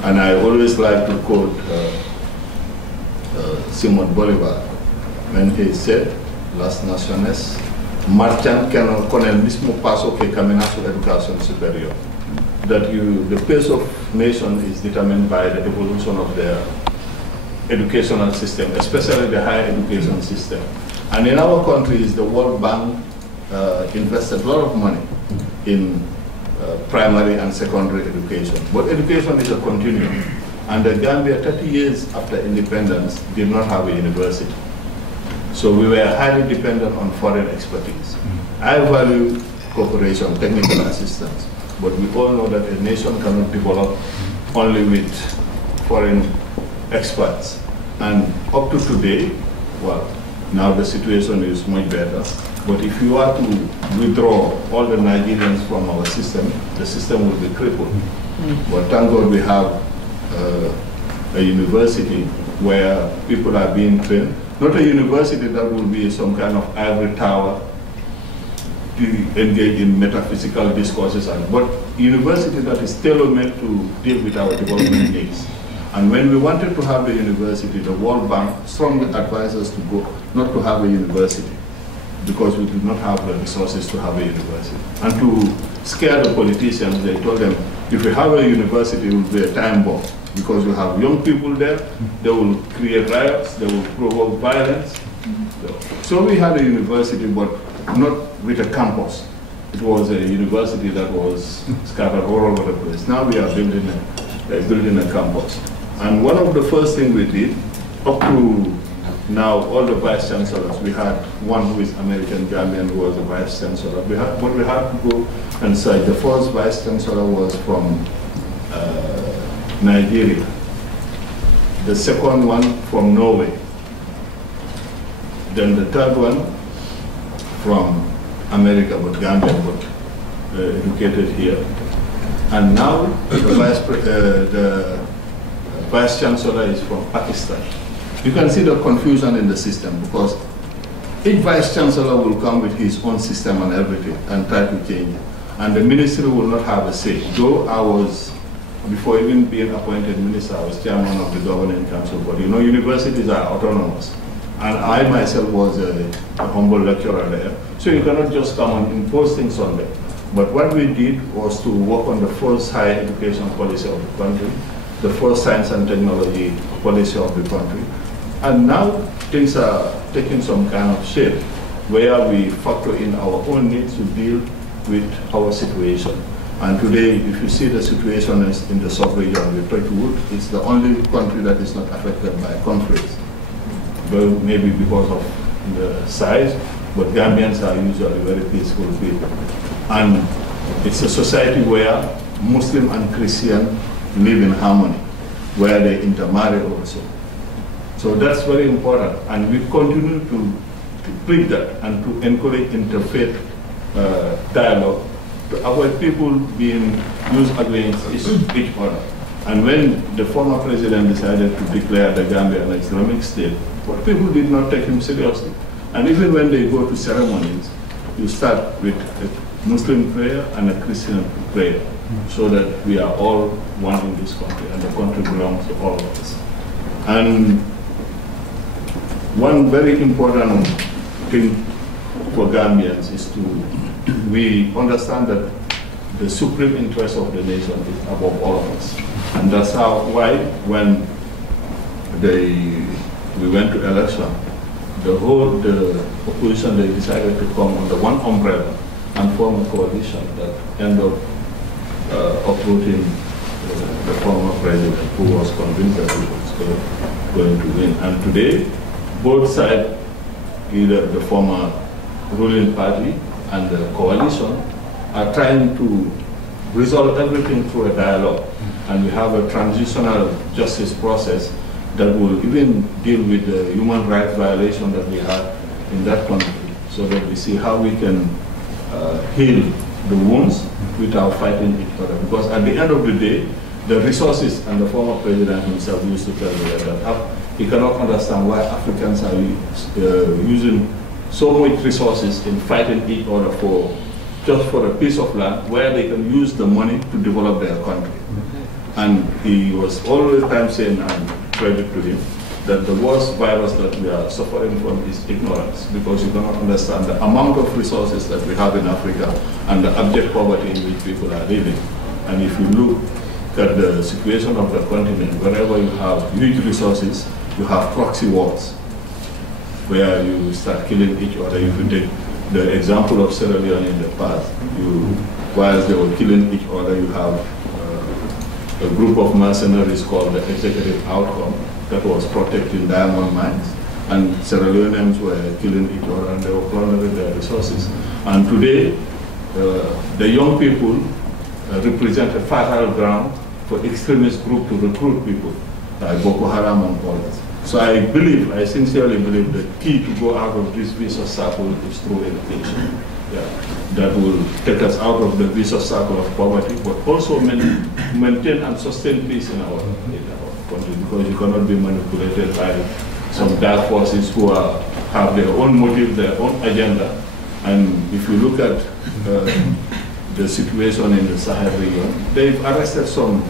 And I always like to quote Simón Bolívar when he said, "Las naciones marchan con el mismo paso que camina su educación superior." That the pace of nation is determined by the evolution of their educational system, especially the higher education system. And in our countries, the World Bank invested a lot of money in primary and secondary education. But education is a continuum. And the Gambia, 30 years after independence, did not have a university. So we were highly dependent on foreign expertise. I value cooperation, technical assistance, but we all know that a nation cannot develop only with foreign experts. And up to today, well, now the situation is much better, But if you are to withdraw all the Nigerians from our system, the system will be crippled. But thank God we have a university where people are being trained. Not a university that will be some kind of ivory tower to engage in metaphysical discourses, but a university that is tailor-made to deal with our development needs. And when we wanted to have a university, the World Bank strongly advised us to go not to have a university because we did not have the resources to have a university. And to scare the politicians, they told them, if we have a university, it will be a time bomb because you have young people there, they will create riots, they will provoke violence. So we had a university, but not with a campus. It was a university that was scattered all over the place. Now we are building a campus. And one of the first things we did, up to now, all the vice chancellors, we had one who is American Gambian who was the vice chancellor. We had to go and search. The first vice chancellor was from Nigeria. The second one from Norway. Then the third one from America, but Gambia, but educated here. And now the vice chancellor is from Pakistan. You can see the confusion in the system because each vice chancellor will come with his own system and everything and try to change it. And the ministry will not have a say. Though I was, before even being appointed minister, I was chairman of the governing council. But you know, universities are autonomous. And I myself was a humble lecturer there. So you cannot just come and impose things on them. But what we did was to work on the first higher education policy of the country, the first science and technology policy of the country. And now things are taking some kind of shape where we factor in our own needs to deal with our situation. And today, if you see the situation is in the sub-region with Torchwood, it's the only country that is not affected by conflicts. Well, maybe because of the size, but Gambians are usually very peaceful people. And it's a society where Muslim and Christian live in harmony, where they intermarry also. So that's very important, and we continue to preach that and to encourage interfaith dialogue to avoid people being used against each other. And when the former president decided to declare the Gambia an Islamic state, well, people did not take him seriously. And even when they go to ceremonies, you start with a Muslim prayer and a Christian prayer, so that we are all one in this country, and the country belongs to all of us. And one very important thing for Gambians is we understand that the supreme interest of the nation is above all of us. And that's why when we went to election, the opposition, they decided to come under one umbrella and form a coalition that ended up uprooting the former president, who was convinced that he was going to win. And today, both sides, either the former ruling party and the coalition, are trying to resolve everything through a dialogue. And we have a transitional justice process that will even deal with the human rights violation that we have in that country, so that we see how we can heal the wounds without fighting each other. Because at the end of the day, the resources, and the former president himself used to tell me that he cannot understand why Africans are using so much resources in fighting each other just for a piece of land where they can use the money to develop their country. And he was all the time saying, and credit to him, that the worst virus that we are suffering from is ignorance, because you cannot understand the amount of resources that we have in Africa and the abject poverty in which people are living. And if you look at the situation of the continent, wherever you have huge resources, you have proxy wars, where you start killing each other. If you take the example of Sierra Leone in the past, whilst they were killing each other, you have a group of mercenaries called the Executive Outcome that was protecting diamond mines, and Sierra Leoneans were killing each other and they were plundering their resources. And today, the young people represent a fertile ground for extremist groups to recruit people, like Boko Haram and others. So I sincerely believe the key to go out of this vicious circle is through education. Yeah. That will take us out of the vicious circle of poverty, but also maintain and sustain peace in our country, because you cannot be manipulated by some dark forces who have their own motive, their own agenda. And if you look at the situation in the Sahel region, they've arrested some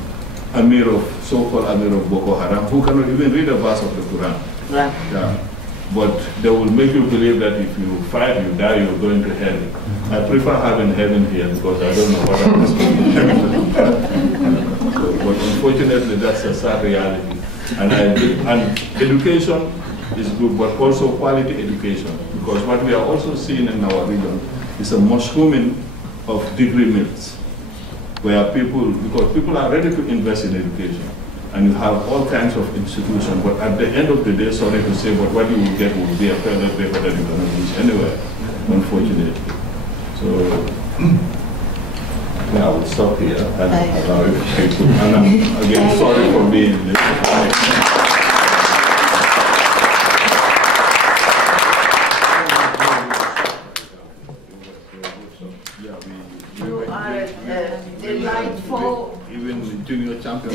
so-called Amir of Boko Haram, who cannot even read a verse of the Quran. Right. Yeah. But they will make you believe that if you fight, you die, you're going to heaven. I prefer having heaven here because I don't know what happens in heaven. But unfortunately, that's a sad reality. And education is good, but also quality education. Because what we are also seeing in our region is a mushrooming of degree mills, where because people are ready to invest in education. And you have all kinds of institutions, but at the end of the day, sorry to say, but what you will get will be a further paper that you're going to use anyway, unfortunately. So, yeah, I will stop here. And I'm again sorry for being late. You are delightful. Even the junior champion.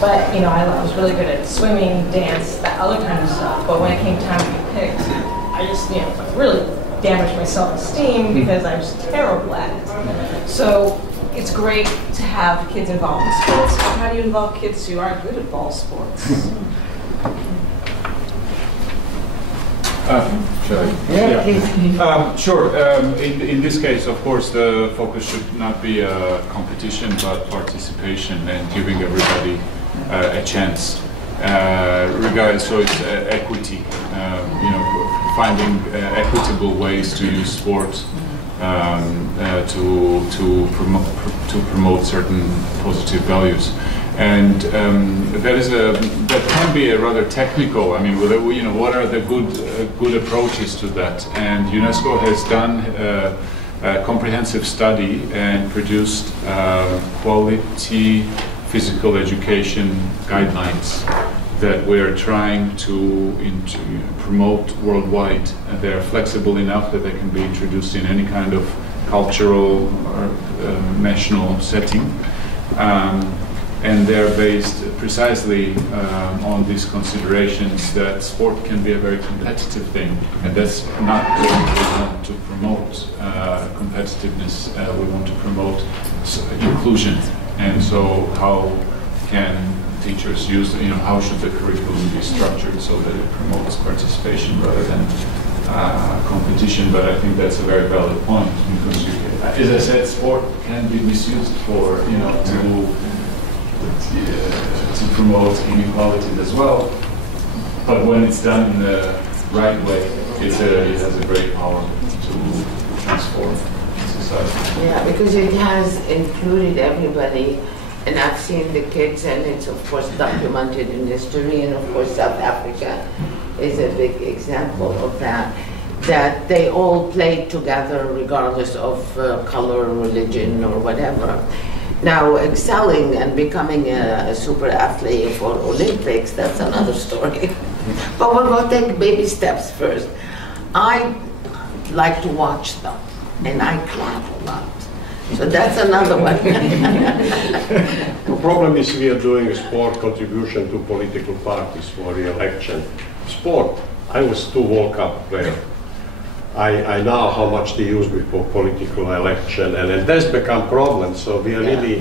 But, you know, I was really good at swimming, dance, that other kind of stuff. But when it came time to be picked, I just, you know, really damaged my self-esteem because I was terrible at it. So it's great to have kids involved in sports. How do you involve kids who aren't good at ball sports? Shall I? Yeah, please. Sure. In this case, of course, the focus should not be a competition, but participation and giving everybody a chance. Regardless, so it's equity. You know, finding equitable ways to use sport to promote certain positive values. And that can be a rather technical. I mean, you know, what are the good approaches to that? And UNESCO has done a comprehensive study and produced quality physical education guidelines that we're trying to promote worldwide. And they're flexible enough that they can be introduced in any kind of cultural or national setting. And they're based precisely on these considerations that sport can be a very competitive thing, and that's not what we want to promote. Competitiveness, we want to promote inclusion. And so how can teachers use, you know, how should the curriculum be structured so that it promotes participation rather than competition? But I think that's a very valid point, because as I said, sport can be misused for, you know, to promote inequality as well, but when it's done in the right way, it has a great power to transform society. Yeah, because it has included everybody, and I've seen the kids, and it's of course documented in history, and of course South Africa is a big example of that, that they all played together regardless of color, religion, or whatever. Now, excelling and becoming a super athlete for Olympics, that's another story. But we're going to take baby steps first. I like to watch them, and I clap a lot. So that's another one. The problem is we are doing a sport contribution to political parties for re-election. Sport, I was 2 World Cup player. I know how much they use before political election, and it does become problem. So we are really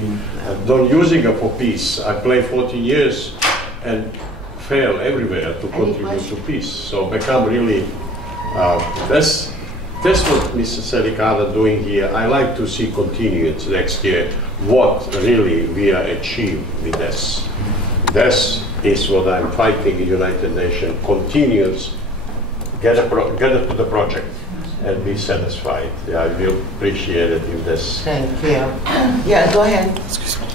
not using it for peace. I played 14 years and fail everywhere to contribute to peace. So become really, that's what Mr. Kader doing here. I like to see continued next year what really we are achieved with this. This is what I'm fighting in United Nations. Continues, get it to the project and be satisfied. Yeah, I will appreciate it in this. Thank you. Yeah, go ahead. Excuse me.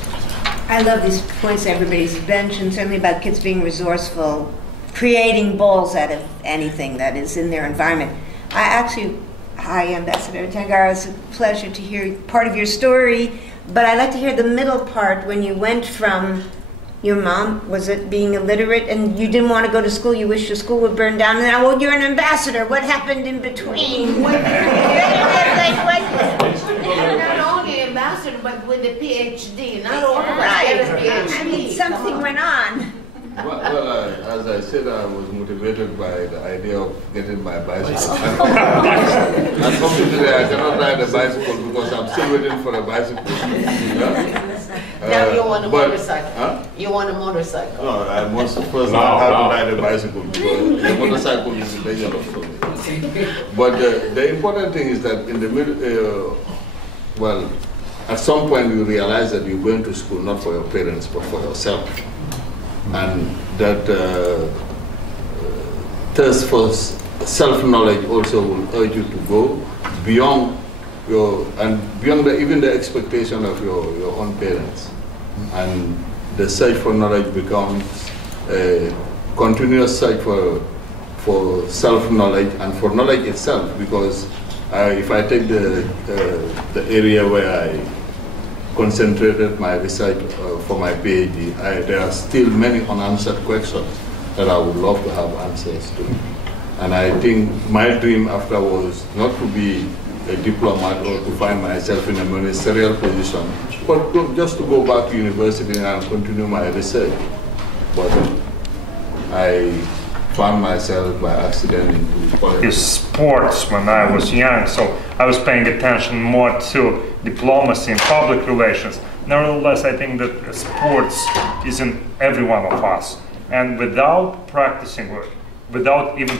I love these points everybody's mentioned, certainly about kids being resourceful, creating balls out of anything that is in their environment. Hi, Ambassador Tangara, it's a pleasure to hear part of your story, but I'd like to hear the middle part when you went from Your mom, was it being illiterate and you didn't want to go to school, you wished the school would burn down, and then, well, you're an ambassador, what happened in between? Not only ambassador, but with a PhD, not all of us Right. get a PhD. I mean, something went on. Well, as I said, I was motivated by the idea of getting my bicycle. And up to today, I cannot ride a bicycle because I'm still waiting for a bicycle. Now you want a motorcycle. Huh? You want a motorcycle. No, I must first learn how to ride a bicycle because the motorcycle is dangerous for me. But the important thing is that in the middle, well, at some point you realize that you're going to school not for your parents but for yourself. And that thirst for self-knowledge also will urge you to go beyond beyond even the expectation of your own parents. And the search for knowledge becomes a continuous search for self-knowledge and for knowledge itself, because if I take the area where I concentrated my research for my PhD, there are still many unanswered questions that I would love to have answers to. And I think my dream after was not to be a diplomat or to find myself in a ministerial position, but just to go back to university and continue my research. But I found myself by accident into politics. Sports when I was young, so I was paying attention more to diplomacy and public relations. Nevertheless, I think that sports is in every one of us. And without practicing, without even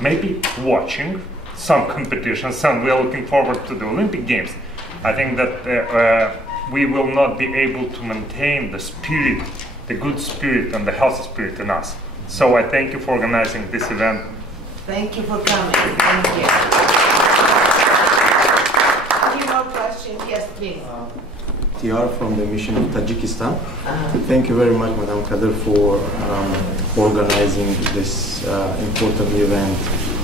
maybe watching some competitions, and we are looking forward to the Olympic Games, I think that we will not be able to maintain the spirit, the good spirit and the healthy spirit in us. So I thank you for organizing this event. Thank you for coming. Thank you. Any more questions? Yes, please. TR from the mission of Tajikistan. Thank you very much, Madam Kader, for organizing this important event,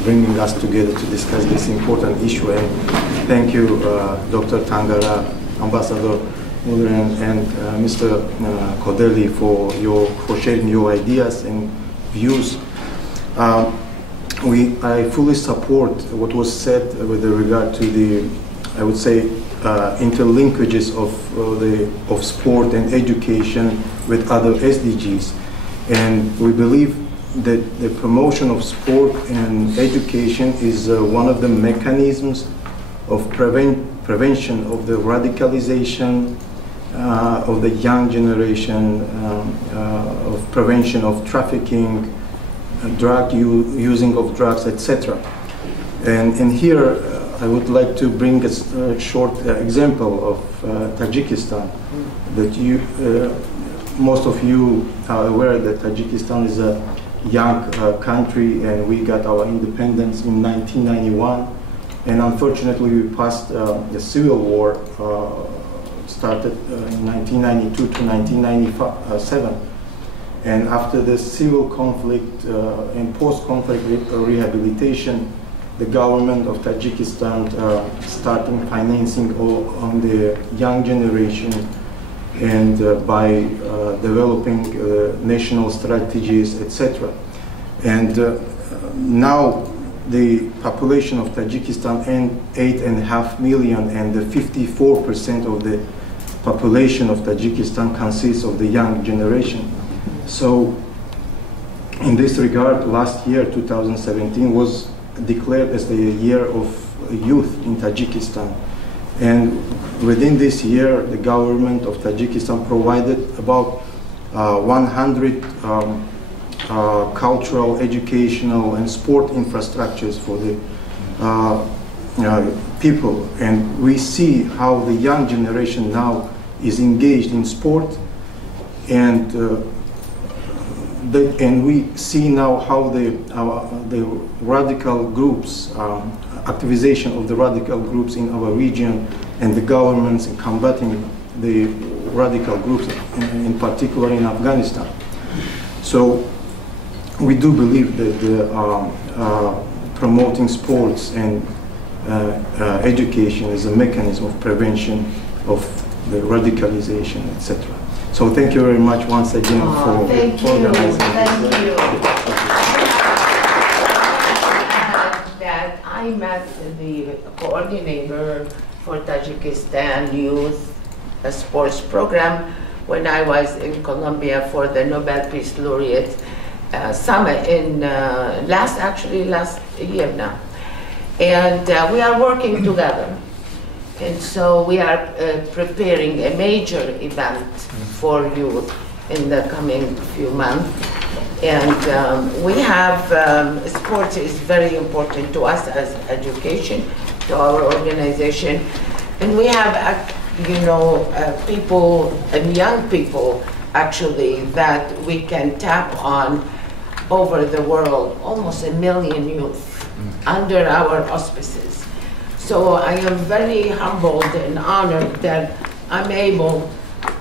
bringing us together to discuss this important issue. And thank you, Dr. Tangara, Ambassador Muller, and Mr. Kodeli for sharing your ideas and views. I fully support what was said with regard to the, I would say, interlinkages of sport and education with other SDGs. And we believe that the promotion of sport and education is one of the mechanisms of prevention of the radicalization of the young generation, of prevention of trafficking, using of drugs, etc. And here I would like to bring a short example of Tajikistan. That most of you are aware that Tajikistan is a young country, and we got our independence in 1991. And unfortunately, we passed the civil war, started in 1992 to 1997. And after the civil conflict and post-conflict rehabilitation, the government of Tajikistan starting financing on the young generation, and by developing national strategies, etc. And now the population of Tajikistan is 8.5 million, and 54% of the population of Tajikistan consists of the young generation. So in this regard, last year, 2017, was declared as the year of youth in Tajikistan. And within this year, the government of Tajikistan provided about 100 cultural, educational, and sport infrastructures for the people. And we see how the young generation now is engaged in sport, and we see now how the radical groups, activization of the radical groups in our region, and the governments in combating the radical groups, in particular in Afghanistan. So we do believe that promoting sports and education is a mechanism of prevention of the radicalization, etc. So thank you very much once again for organizing this. That I met the coordinator for Tajikistan Youth Sports Program when I was in Colombia for the Nobel Peace Laureate Summit in last year now. And we are working together. And so we are preparing a major event for youth in the coming few months. And we have, sports is very important to us as education, to our organization. And we have, people and young people actually that we can tap on over the world, almost 1 million youth under our auspices. So I am very humbled and honored that I'm able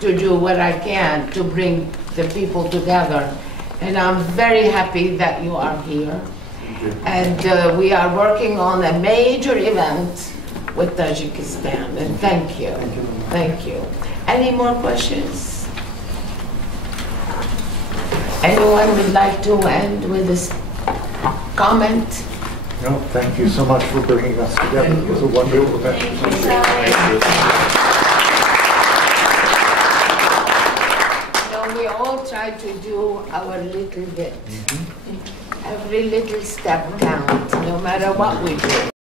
to do what I can to bring the people together. And I'm very happy that you are here. And we are working on a major event with Tajikistan. And thank you. Thank you. Any more questions? Anyone would like to end with this comment? No, thank you so much for bringing us together. It was a wonderful event. We all try to do our little bit. Every little step counts, no matter what we do.